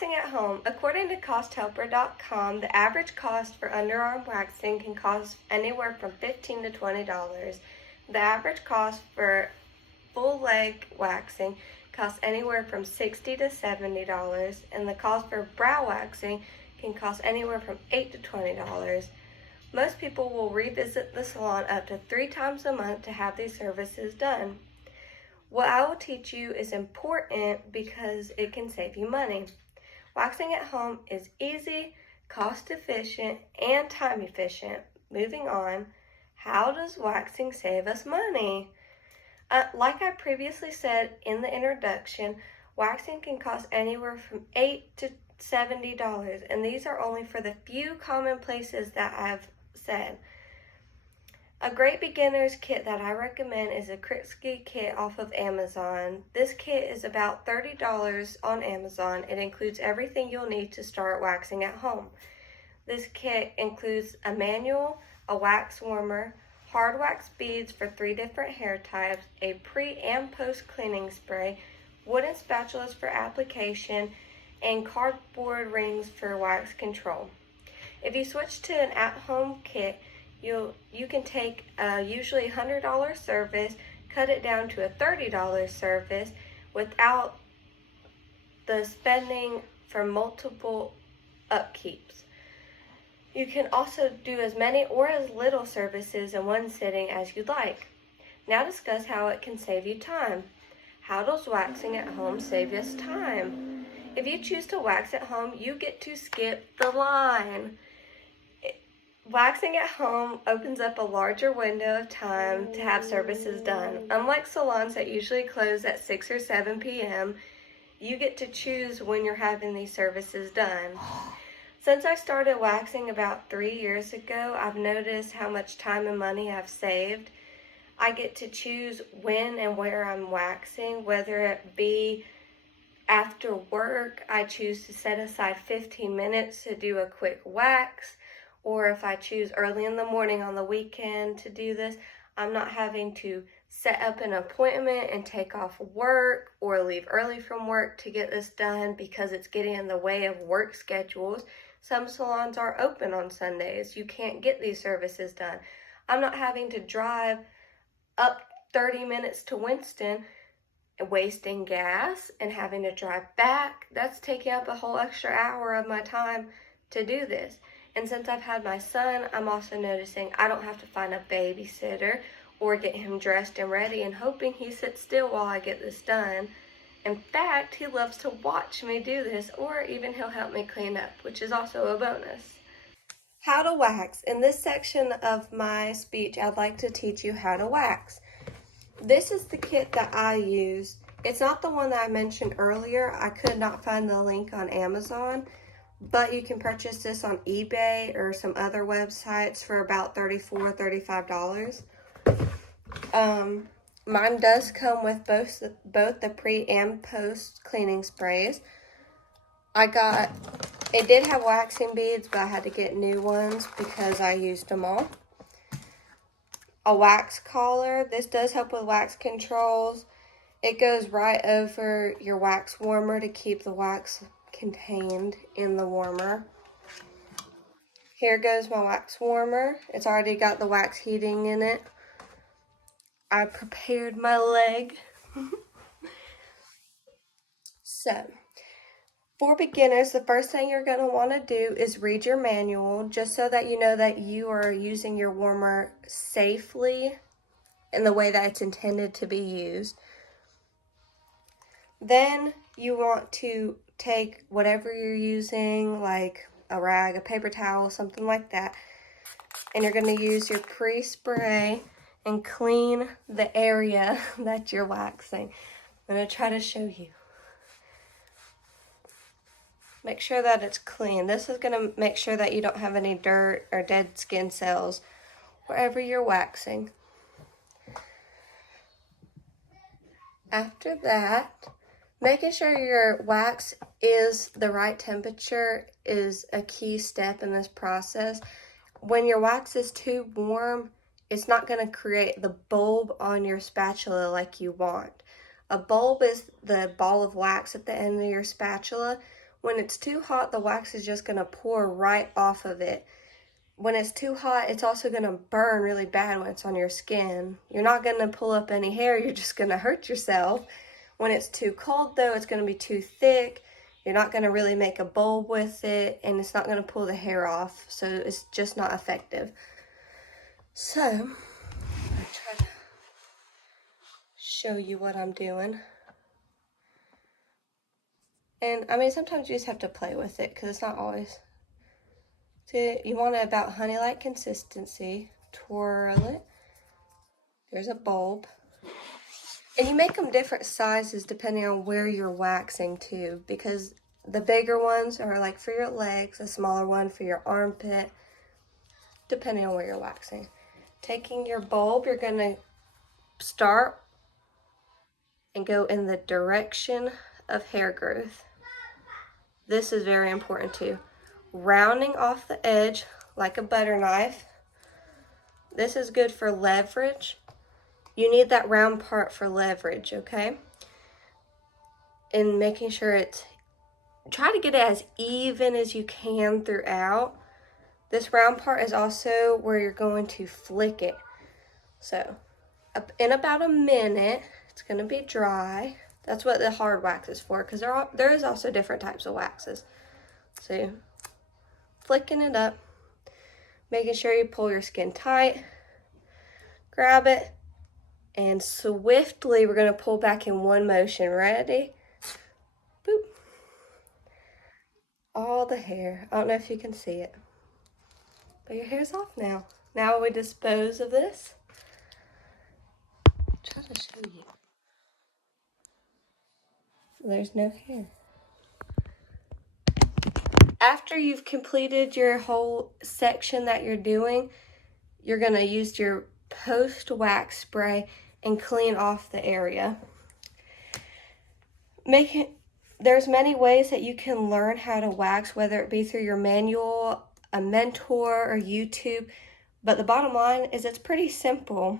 Waxing at home. According to costhelper.com, the average cost for underarm waxing can cost anywhere from $15 to $20. The average cost for full leg waxing costs anywhere from $60 to $70, and the cost for brow waxing can cost anywhere from $8 to $20. Most people will revisit the salon up to 3 times a month to have these services done. What I will teach you is important because it can save you money. Waxing at home is easy, cost efficient, and time efficient. Moving on, how does waxing save us money? Like I previously said in the introduction, waxing can cost anywhere from $8 to $70, and these are only for the few common places that I've said. A great beginner's kit that I recommend is a Kritzky kit off of Amazon. This kit is about $30 on Amazon. It includes everything you'll need to start waxing at home. This kit includes a manual, a wax warmer, hard wax beads for 3 different hair types, a pre and post cleaning spray, wooden spatulas for application, and cardboard rings for wax control. If you switch to an at-home kit, you can take a usually $100 service, cut it down to a $30 service without the spending for multiple upkeeps. You can also do as many or as little services in one sitting as you'd like. Now discuss how it can save you time. How does waxing at home save us time? If you choose to wax at home, you get to skip the line. Waxing at home opens up a larger window of time to have services done. Unlike salons that usually close at 6 or 7 p.m., you get to choose when you're having these services done. Since I started waxing about 3 years ago, I've noticed how much time and money I've saved. I get to choose when and where I'm waxing, whether it be after work. I choose to set aside 15 minutes to do a quick wax, or if I choose early in the morning on the weekend to do this, I'm not having to set up an appointment and take off work or leave early from work to get this done because it's getting in the way of work schedules. Some salons are open on Sundays. You can't get these services done. I'm not having to drive up 30 minutes to Winston, wasting gas and having to drive back. That's taking up a whole extra hour of my time to do this. And since I've had my son, I'm also noticing I don't have to find a babysitter or get him dressed and ready and hoping he sits still while I get this done. In fact, he loves to watch me do this, or even he'll help me clean up, which is also a bonus. How to wax. In this section of my speech, I'd like to teach you how to wax. This is the kit that I use. It's not the one that I mentioned earlier. I could not find the link on Amazon, but you can purchase this on eBay or some other websites for about $34, $35. Mine does come with both the pre and post cleaning sprays. It did have waxing beads, but I had to get new ones because I used them all. A wax collar. This does help with wax controls. It goes right over your wax warmer to keep the wax contained in the warmer. Here goes my wax warmer. It's already got the wax heating in it. I prepared my leg. So, for beginners, the first thing you're going to want to do is read your manual, just so that you know that you are using your warmer safely in the way that it's intended to be used. Then you want to take whatever you're using, like a rag, a paper towel, something like that, and you're going to use your pre-spray and clean the area that you're waxing. I'm going to try to show you. Make sure that it's clean. This is going to make sure that you don't have any dirt or dead skin cells wherever you're waxing. After that, making sure your wax is the right temperature is a key step in this process. When your wax is too warm, it's not going to create the bulb on your spatula like you want. A bulb is the ball of wax at the end of your spatula. When it's too hot, the wax is just going to pour right off of it. When it's too hot, it's also going to burn really bad when it's on your skin. You're not going to pull up any hair, you're just going to hurt yourself. When it's too cold though, it's going to be too thick. You're not going to really make a bulb with it, and it's not going to pull the hair off, so it's just not effective. So, I'm going to try to show you what I'm doing. And I mean, sometimes you just have to play with it because it's not always. So you want it about honey-like consistency. Twirl it. There's a bulb. And you make them different sizes depending on where you're waxing too, because the bigger ones are like for your legs, a smaller one for your armpit, depending on where you're waxing. Taking your bulb, you're going to start and go in the direction of hair growth. This is very important too. Rounding off the edge like a butter knife. This is good for leverage. You need that round part for leverage, okay? And making sure try to get it as even as you can throughout. This round part is also where you're going to flick it. So, in about a minute, it's going to be dry. That's what the hard wax is for, because there is also different types of waxes. So, flicking it up, making sure you pull your skin tight, grab it, and swiftly we're going to pull back in one motion. Ready? Boop. All the hair. I don't know if you can see it, but your hair's off now. Now we dispose of this. Try to show you. There's no hair. After you've completed your whole section that you're doing, you're going to use your post-wax spray and clean off the area. There's many ways that you can learn how to wax, whether it be through your manual, a mentor, or YouTube, but the bottom line is it's pretty simple.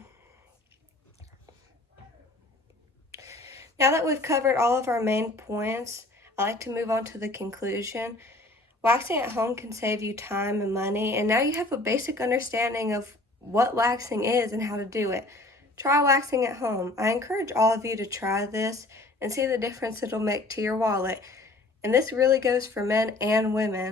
Now that we've covered all of our main points, I like to move on to the conclusion. Waxing at home can save you time and money, and now you have a basic understanding of what waxing is and how to do it. Try waxing at home. I encourage all of you to try this and see the difference it'll make to your wallet. And this really goes for men and women.